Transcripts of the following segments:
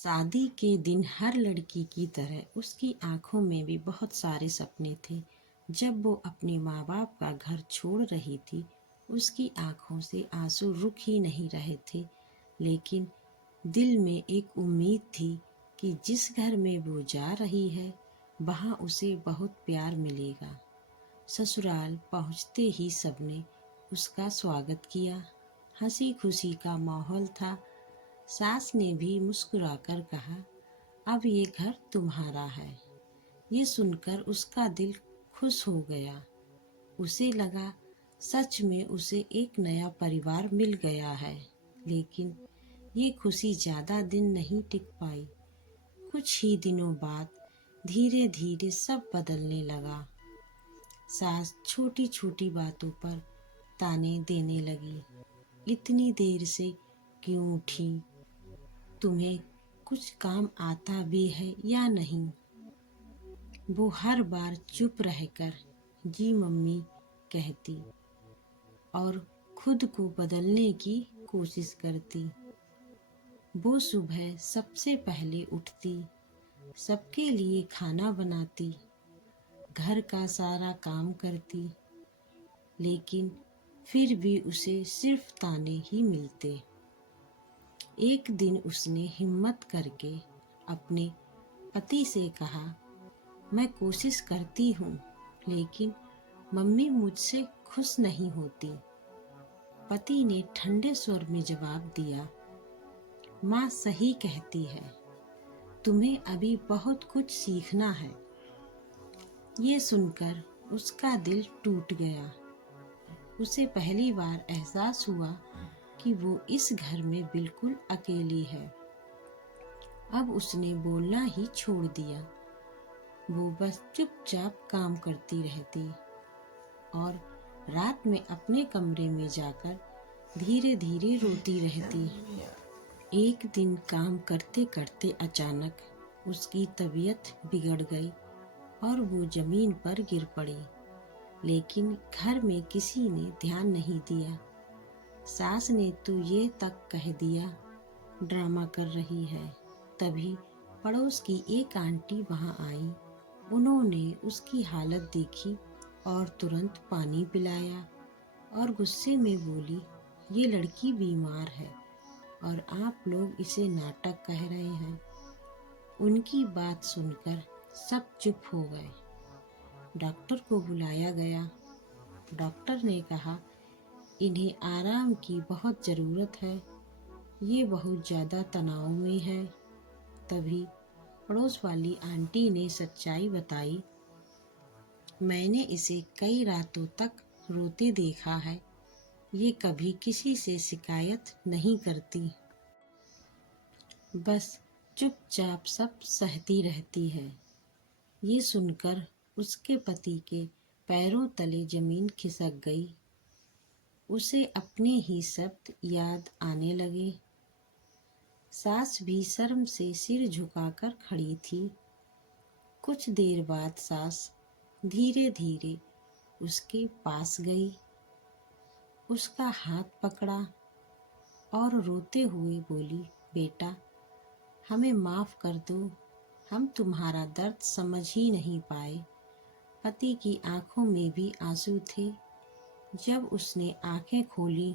शादी के दिन हर लड़की की तरह उसकी आंखों में भी बहुत सारे सपने थे। जब वो अपने माँ बाप का घर छोड़ रही थी, उसकी आंखों से आंसू रुक ही नहीं रहे थे। लेकिन दिल में एक उम्मीद थी कि जिस घर में वो जा रही है, वहाँ उसे बहुत प्यार मिलेगा। ससुराल पहुँचते ही सबने उसका स्वागत किया। हंसी खुशी का माहौल था। सास ने भी मुस्कुराकर कहा, अब ये घर तुम्हारा है। ये सुनकर उसका दिल खुश हो गया। उसे लगा सच में उसे एक नया परिवार मिल गया है। लेकिन ये खुशी ज़्यादा दिन नहीं टिक पाई। कुछ ही दिनों बाद धीरे धीरे सब बदलने लगा। सास छोटी छोटी बातों पर ताने देने लगी। इतनी देर से क्यों उठी? तुम्हें कुछ काम आता भी है या नहीं? वो हर बार चुप रहकर जी मम्मी कहती और खुद को बदलने की कोशिश करती। वो सुबह सबसे पहले उठती, सबके लिए खाना बनाती, घर का सारा काम करती, लेकिन फिर भी उसे सिर्फ ताने ही मिलते। एक दिन उसने हिम्मत करके अपने पति से कहा, मैं कोशिश करती हूँ, लेकिन मम्मी मुझसे खुश नहीं होती। पति ने ठंडे स्वर में जवाब दिया, माँ सही कहती है, तुम्हें अभी बहुत कुछ सीखना है। ये सुनकर उसका दिल टूट गया। उसे पहली बार एहसास हुआ कि वो इस घर में बिल्कुल अकेली है। अब उसने बोलना ही छोड़ दिया। वो बस चुपचाप काम करती रहती और रात में अपने कमरे में जाकर धीरे धीरे रोती रहती। एक दिन काम करते करते अचानक उसकी तबीयत बिगड़ गई और वो जमीन पर गिर पड़ी। लेकिन घर में किसी ने ध्यान नहीं दिया। सास ने तो ये तक कह दिया, ड्रामा कर रही है। तभी पड़ोस की एक आंटी वहाँ आई। उन्होंने उसकी हालत देखी और तुरंत पानी पिलाया और गुस्से में बोली, ये लड़की बीमार है और आप लोग इसे नाटक कह रहे हैं। उनकी बात सुनकर सब चुप हो गए। डॉक्टर को बुलाया गया। डॉक्टर ने कहा, इन्हें आराम की बहुत ज़रूरत है, ये बहुत ज़्यादा तनाव में है। तभी पड़ोस वाली आंटी ने सच्चाई बताई, मैंने इसे कई रातों तक रोते देखा है। ये कभी किसी से शिकायत नहीं करती, बस चुपचाप सब सहती रहती है। ये सुनकर उसके पति के पैरों तले जमीन खिसक गई। उसे अपने ही शब्द याद आने लगे। सास भी शर्म से सिर झुकाकर खड़ी थी। कुछ देर बाद सास धीरे धीरे उसके पास गई, उसका हाथ पकड़ा और रोते हुए बोली, बेटा हमें माफ़ कर दो, हम तुम्हारा दर्द समझ ही नहीं पाए। पति की आंखों में भी आंसू थे। जब उसने आंखें खोली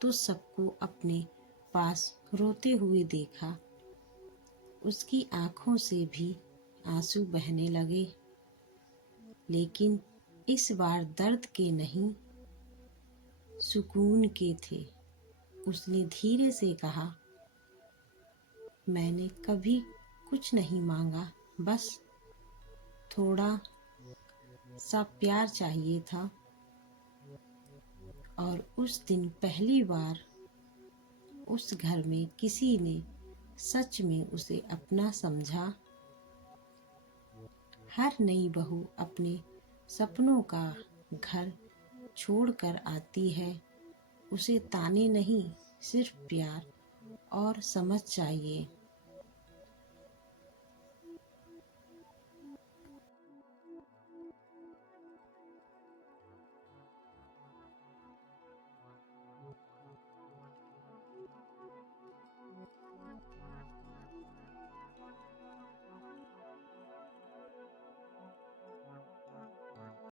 तो सबको अपने पास रोते हुए देखा। उसकी आंखों से भी आंसू बहने लगे, लेकिन इस बार दर्द के नहीं, सुकून के थे। उसने धीरे से कहा, मैंने कभी कुछ नहीं मांगा, बस थोड़ा सा प्यार चाहिए था। और उस दिन पहली बार उस घर में किसी ने सच में उसे अपना समझा। हर नई बहू अपने सपनों का घर छोड़कर आती है। उसे ताने नहीं, सिर्फ प्यार और समझ चाहिए।